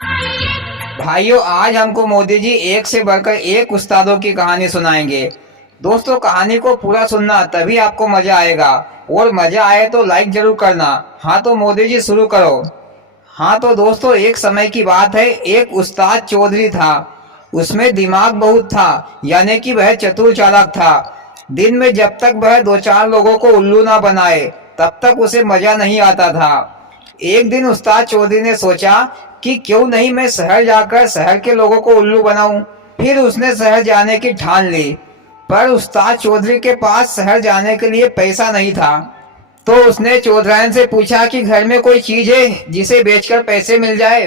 भाइयों, आज हमको मोदी जी एक से बढ़कर एक उस्तादों की कहानी सुनाएंगे। दोस्तों, कहानी को पूरा सुनना, तभी आपको मजा आएगा। और मजा आए तो लाइक जरूर करना। हाँ तो मोदी जी शुरू करो। हाँ तो दोस्तों, एक समय की बात है। एक उस्ताद चौधरी था। उसमें दिमाग बहुत था, यानी कि वह चतुर चालाक था। दिन में जब तक वह दो चार लोगों को उल्लू ना बनाए, तब तक उसे मजा नहीं आता था। एक दिन उस्ताद चौधरी ने सोचा कि क्यों नहीं मैं शहर जाकर शहर के लोगों को उल्लू बनाऊं। फिर उसने शहर जाने की ठान ली। पर उस्ताद चौधरी के पास शहर जाने के लिए पैसा नहीं था। तो उसने चौधरायन से पूछा कि घर में कोई चीज है जिसे बेचकर पैसे मिल जाए।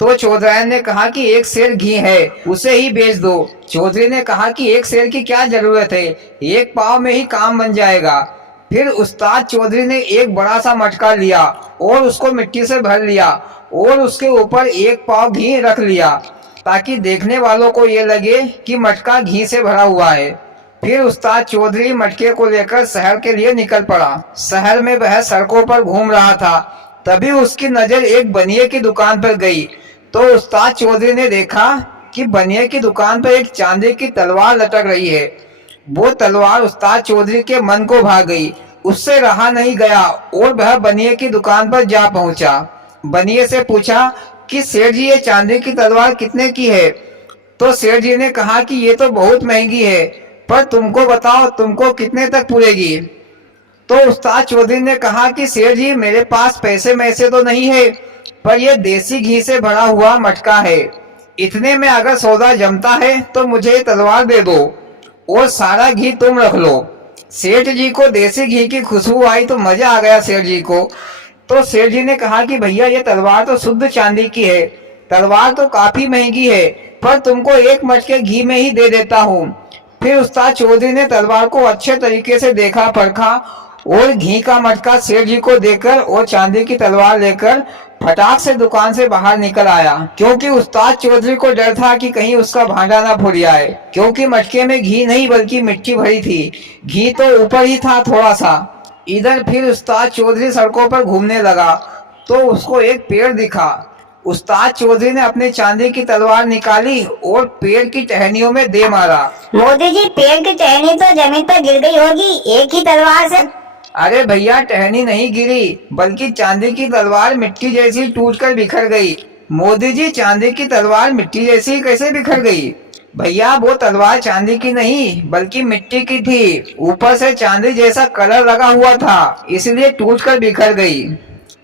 तो चौधरायन ने कहा कि एक सेर घी है, उसे ही बेच दो। चौधरी ने कहा कि एक सेर की क्या जरूरत है, एक पाव में ही काम बन जाएगा। फिर उस्ताद चौधरी ने एक बड़ा सा मटका लिया और उसको मिट्टी से भर लिया और उसके ऊपर एक पाव घी रख लिया, ताकि देखने वालों को ये लगे कि मटका घी से भरा हुआ है। फिर उस्ताद चौधरी मटके को लेकर शहर के लिए निकल पड़ा। शहर में वह सड़कों पर घूम रहा था। तभी उसकी नजर एक बनिए की दुकान पर गई। तो उस्ताद चौधरी ने देखा कि बनिए की दुकान पर एक चांदी की तलवार लटक रही है। वो तलवार उस्ताद चौधरी के मन को भा गई। उससे रहा नहीं गया और वह बनिए की दुकान पर जा पहुंचा। बनिए से पूछा कि सेठ जी, ये चांदी की तलवार कितने की है? तो सेठ जी ने कहा कि ये तो बहुत महंगी है, पर तुमको बताओ, तुमको कितने तक पूरेगी? तो उस्ताद चौधरी ने कहा कि सेठ जी, मेरे पास पैसे मैसे तो नहीं है, पर यह देसी घी से भरा हुआ मटका है। इतने में अगर सौदा जमता है तो मुझे तलवार दे दो और सारा घी तुम रख लो। सेठ जी को देसी घी की खुशबू आई तो मजा आ गया सेठ जी को। तो सेठ जी ने कहा कि भैया, ये तलवार तो शुद्ध चांदी की है, तलवार तो काफी महंगी है, पर तुमको एक मटके घी में ही दे देता हूँ। फिर उस्ताद चौधरी ने तलवार को अच्छे तरीके से देखा परखा और घी का मटका सेठ जी को देकर और चांदी की तलवार लेकर फटाक से दुकान से बाहर निकल आया, क्योंकि उस्ताद चौधरी को डर था कि कहीं उसका भांडा ना फूट जाए, क्योंकि मटके में घी नहीं बल्कि मिट्टी भरी थी। घी तो ऊपर ही था थोड़ा सा। इधर फिर उस्ताद चौधरी सड़कों पर घूमने लगा तो उसको एक पेड़ दिखा। उस्ताद चौधरी ने अपनी चांदी की तलवार निकाली और पेड़ की टहनियों में दे मारा। मोदी जी, पेड़ की टहनी तो जमीन पर गिर गई होगी एक ही तलवार से। अरे भैया, टहनी नहीं गिरी, बल्कि चांदी की तलवार मिट्टी जैसी टूटकर बिखर गई। मोदी जी, चांदी की तलवार मिट्टी जैसी कैसे बिखर गई? भैया, वो तलवार चांदी की नहीं बल्कि मिट्टी की थी। ऊपर से चांदी जैसा कलर लगा हुआ था, इसलिए टूटकर बिखर गई।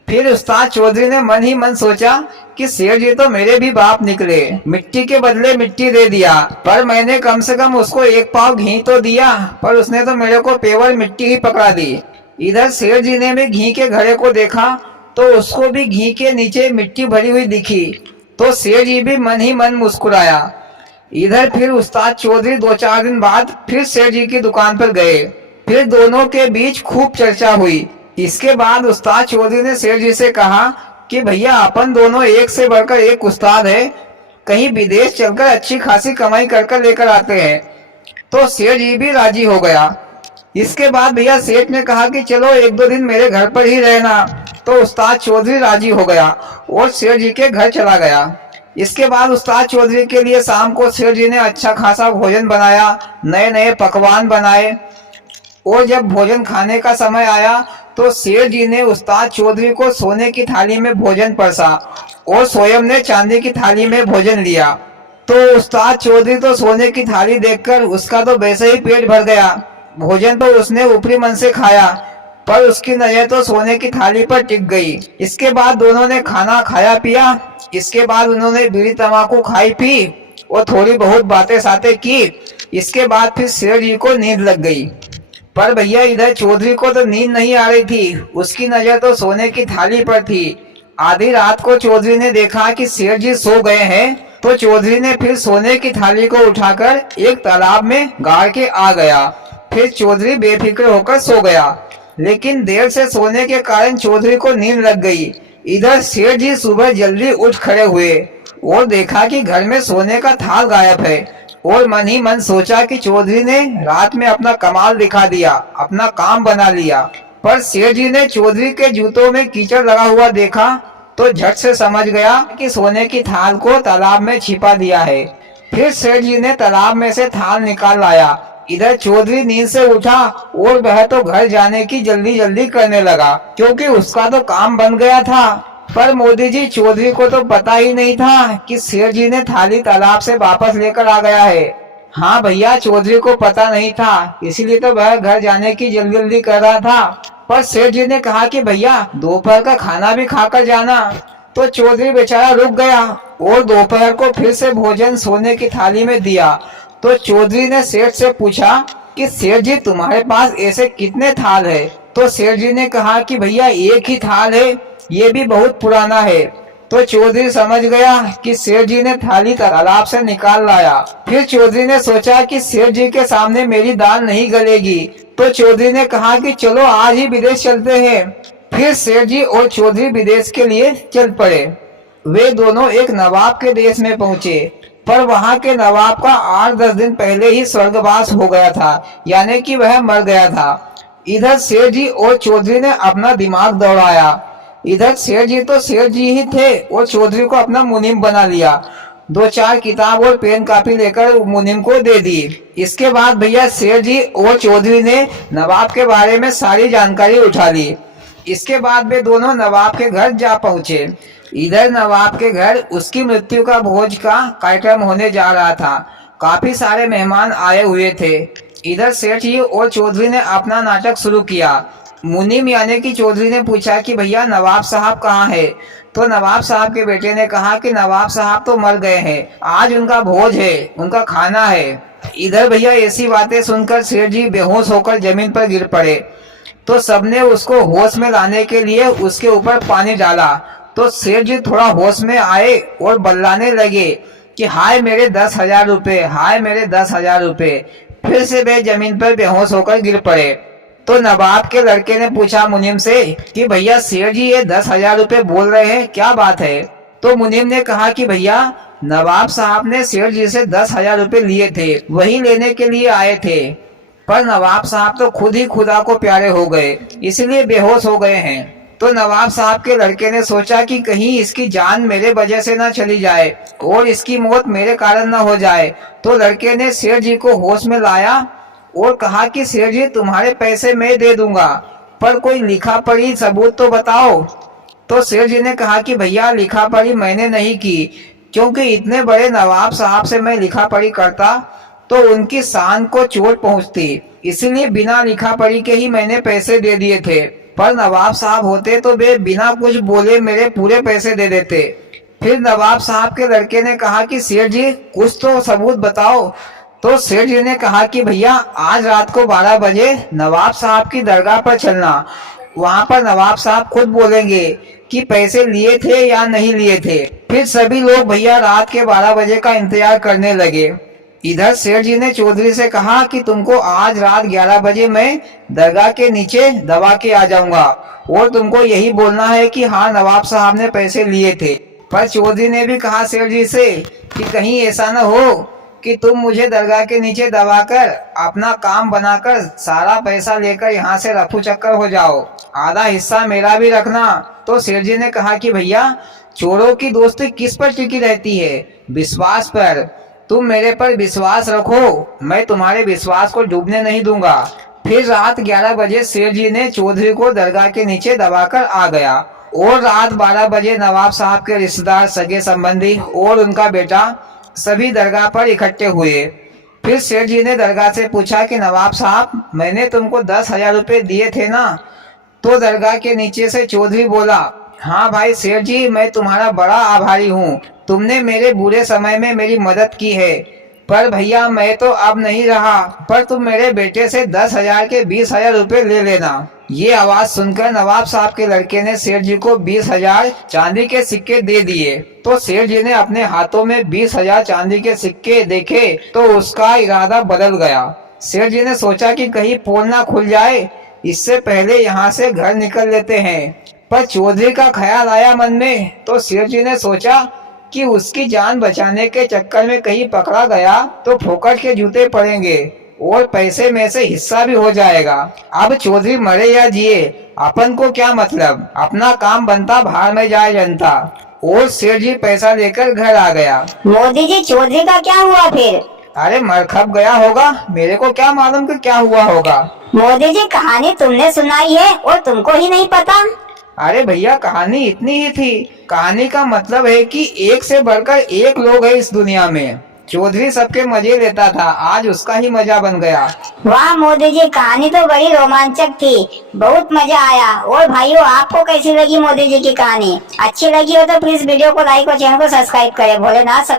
फिर उस्ताद चौधरी ने मन ही मन सोचा कि सेठ जी तो मेरे भी बाप निकले, मिट्टी के बदले मिट्टी दे दिया, पर मैंने कम से कम उसको एक पाव घी तो दिया, पर उसने तो मेरे को पेवर मिट्टी ही पकड़ा दी। इधर सेठ जी ने भी घी के घड़े को देखा तो उसको भी घी के नीचे मिट्टी भरी हुई दिखी। तो सेठ जी भी मन ही मन मुस्कुराया। इधर फिर उस्ताद चौधरी दो चार दिन बाद फिर सेठ जी की दुकान पर गए। फिर दोनों के बीच खूब चर्चा हुई। इसके बाद उस्ताद चौधरी ने सेठ जी से कहा कि भैया, अपन दोनों एक से बढ़कर एक उस्ताद है, कहीं विदेश चलकर अच्छी खासी कमाई कर कर लेकर आते हैं। तो सेठ जी भी राजी हो गया। इसके बाद भैया सेठ ने कहा कि चलो एक दो दिन मेरे घर पर ही रहना। तो उस्ताद चौधरी राजी हो गया और सेठ जी के घर चला गया। इसके बाद उस्ताद चौधरी के लिए शाम को सेठ जी ने अच्छा खासा भोजन बनाया, नए नए पकवान बनाए। और जब भोजन खाने का समय आया तो सेठ जी ने उस्ताद चौधरी को सोने की थाली में भोजन परसा और स्वयं ने चांदी की थाली में भोजन लिया। तो उस्ताद चौधरी तो सोने की थाली देखकर उसका तो वैसे ही पेट भर गया। भोजन तो उसने ऊपरी मन से खाया, पर उसकी नजर तो सोने की थाली पर टिक गई। इसके बाद दोनों ने खाना खाया पिया। इसके बाद उन्होंने बीड़ी तंबाकू खाई पी और थोड़ी बहुत बातें सातें की। इसके बाद फिर सेठ जी को नींद लग गई। पर भैया, इधर चौधरी को तो नींद नहीं आ रही थी, उसकी नजर तो सोने की थाली पर थी। आधी रात को चौधरी ने देखा कि सेठ जी सो गए हैं, तो चौधरी ने फिर सोने की थाली को उठाकर एक तालाब में गाड़ के आ गया। फिर चौधरी बेफिक्र होकर सो गया, लेकिन देर से सोने के कारण चौधरी को नींद लग गई। इधर सेठ जी सुबह जल्दी उठ खड़े हुए और देखा कि घर में सोने का थाल गायब है, और मन ही मन सोचा कि चौधरी ने रात में अपना कमाल दिखा दिया, अपना काम बना लिया। पर सेठ जी ने चौधरी के जूतों में कीचड़ लगा हुआ देखा तो झट से समझ गया कि सोने की थाल को तालाब में छिपा दिया है। फिर सेठ जी ने तालाब में से थाल निकाल लाया। इधर चौधरी नींद से उठा और वह तो घर जाने की जल्दी जल्दी करने लगा, क्योंकि उसका तो काम बन गया था। पर मोदी जी, चौधरी को तो पता ही नहीं था कि सेठ जी ने थाली तालाब से वापस लेकर आ गया है। हाँ भैया, चौधरी को पता नहीं था, इसीलिए तो वह घर जाने की जल्दी जल्दी कर रहा था। पर सेठ जी ने कहा कि भैया दोपहर का खाना भी खाकर जाना। तो चौधरी बेचारा रुक गया और दोपहर को फिर से भोजन सोने की थाली में दिया। तो चौधरी ने सेठ से पूछा कि सेठ जी, तुम्हारे पास ऐसे कितने थाल है? तो सेठ जी ने कहा कि भैया एक ही थाल है, ये भी बहुत पुराना है। तो चौधरी समझ गया कि सेठ जी ने थाली तालाब से निकाल लाया। फिर चौधरी ने सोचा कि सेठ जी के सामने मेरी दाल नहीं गलेगी। तो चौधरी ने कहा कि चलो आज ही विदेश चलते हैं। फिर सेठ जी और चौधरी विदेश के लिए चल पड़े। वे दोनों एक नवाब के देश में पहुंचे, पर वहां के नवाब का 8-10 दिन पहले ही स्वर्गवास हो गया था, यानी कि वह मर गया था। इधर सेठ जी और चौधरी ने अपना दिमाग दौड़ाया। इधर सेठ जी तो सेठ जी ही थे और चौधरी को अपना मुनीम बना लिया। 2-4 किताब और पेन कापी लेकर मुनीम को दे दी। इसके बाद भैया सेठ जी और चौधरी ने नवाब के बारे में सारी जानकारी उठा ली। इसके बाद वे दोनों नवाब के घर जा पहुंचे। इधर नवाब के घर उसकी मृत्यु का भोज का कार्यक्रम होने जा रहा था। काफी सारे मेहमान आए हुए थे। इधर सेठ जी और चौधरी ने अपना नाटक शुरू किया। मुनीम यानी कि चौधरी ने पूछा कि भैया नवाब साहब कहाँ है? तो नवाब साहब के बेटे ने कहा कि नवाब साहब तो मर गए हैं, आज उनका भोज है, उनका खाना है। इधर भैया ऐसी बातें सुनकर सेठ जी बेहोश होकर जमीन पर गिर पड़े। तो सबने उसको होश में लाने के लिए उसके ऊपर पानी डाला। तो सेठ जी थोड़ा होश में आए और बल्लाने लगे कि हाय मेरे 10,000 रुपए, हाय मेरे 10,000 रुपए। फिर से वे जमीन पर बेहोश होकर गिर पड़े। तो नवाब के लड़के ने पूछा मुनीम से कि भैया सेठ जी ये 10,000 रुपए बोल रहे हैं, क्या बात है? तो मुनीम ने कहा कि भैया नवाब साहब ने सेठ जी से 10,000 रुपए लिए थे, वही लेने के लिए आए थे। पर नवाब साहब तो खुद ही खुदा को प्यारे हो गए, इसलिए बेहोश हो गए हैं। तो नवाब साहब के लड़के ने सोचा कि कहीं इसकी जान मेरे वजह से ना चली जाए और इसकी मौत मेरे कारण ना हो जाए। तो लड़के ने सेठ जी को होश में लाया और कहा कि सेठ जी तुम्हारे पैसे मैं दे दूंगा, पर कोई लिखा पढ़ी सबूत तो बताओ। तो सेठ जी ने कहा कि भैया लिखा पढ़ी मैंने नहीं की, क्योंकि इतने बड़े नवाब साहब से मैं लिखा पढ़ी करता तो उनकी शान को चोट पहुंचती, इसलिए बिना लिखा पढ़ी के ही मैंने पैसे दे दिए थे। पर नवाब साहब होते तो वे बिना कुछ बोले मेरे पूरे पैसे दे देते। फिर नवाब साहब के लड़के ने कहा कि सेठ जी कुछ तो सबूत बताओ। तो सेठ जी ने कहा कि भैया आज रात को 12 बजे नवाब साहब की दरगाह पर चलना, वहाँ पर नवाब साहब खुद बोलेंगे कि पैसे लिए थे या नहीं लिए थे। फिर सभी लोग भैया रात के 12 बजे का इंतजार करने लगे। इधर सेठ जी ने चौधरी से कहा कि तुमको आज रात 11 बजे मैं दरगाह के नीचे दबा के आ जाऊंगा और तुमको यही बोलना है कि हाँ नवाब साहब ने पैसे लिए थे। पर चौधरी ने भी कहा सेठ जी से कि कहीं ऐसा न हो कि तुम मुझे दरगाह के नीचे दबाकर अपना काम बनाकर सारा पैसा लेकर यहाँ से रफू चक्कर हो जाओ, आधा हिस्सा मेरा भी रखना। तो सेठ जी ने कहा कि भैया चोरों की दोस्ती किस पर टिकी रहती है? विश्वास पर। तुम मेरे पर विश्वास रखो, मैं तुम्हारे विश्वास को डूबने नहीं दूंगा। फिर रात 11 बजे सेठ जी ने चौधरी को दरगाह के नीचे दबाकर आ गया और रात 12 बजे नवाब साहब के रिश्तेदार, सगे संबंधी और उनका बेटा सभी दरगाह पर इकट्ठे हुए। फिर सेठ जी ने दरगाह से पूछा कि नवाब साहब मैंने तुमको 10,000 रुपए दिए थे ना? तो दरगाह के नीचे से चौधरी बोला, हाँ भाई सेठ जी मैं तुम्हारा बड़ा आभारी हूँ, तुमने मेरे बुरे समय में मेरी मदद की है। पर भैया मैं तो अब नहीं रहा, पर तुम मेरे बेटे से 10,000 के 20,000 रुपए ले लेना। ये आवाज सुनकर नवाब साहब के लड़के ने सेठ जी को 20,000 चांदी के सिक्के दे दिए। तो सेठ जी ने अपने हाथों में 20,000 चांदी के सिक्के देखे तो उसका इरादा बदल गया। सेठ जी ने सोचा कि कहीं पोल ना खुल जाए, इससे पहले यहाँ से घर निकल लेते हैं। पर चौधरी का ख्याल आया मन में, तो सेठ जी ने सोचा कि उसकी जान बचाने के चक्कर में कहीं पकड़ा गया तो फोकट के जूते पड़ेंगे और पैसे में से हिस्सा भी हो जाएगा। अब चौधरी मरे या जिए, अपन को क्या मतलब, अपना काम बनता, बाहर में जाए जनता। और सेठ जी पैसा लेकर घर आ गया। मोदी जी चौधरी का क्या हुआ फिर? अरे मर खप गया होगा, मेरे को क्या मालूम कि क्या हुआ होगा। मोदी जी कहानी तुमने सुनाई है और तुमको ही नहीं पता? अरे भैया कहानी इतनी ही थी। कहानी का मतलब है कि एक से बढ़कर एक लोग है इस दुनिया में। चौधरी सबके मजे लेता था, आज उसका ही मजा बन गया। वाह मोदी जी, कहानी तो बड़ी रोमांचक थी, बहुत मजा आया। और भाइयों, आपको कैसी लगी मोदी जी की कहानी? अच्छी लगी हो तो प्लीज वीडियो को लाइक और चैनल को सब्सक्राइब करें। भोलेनाथ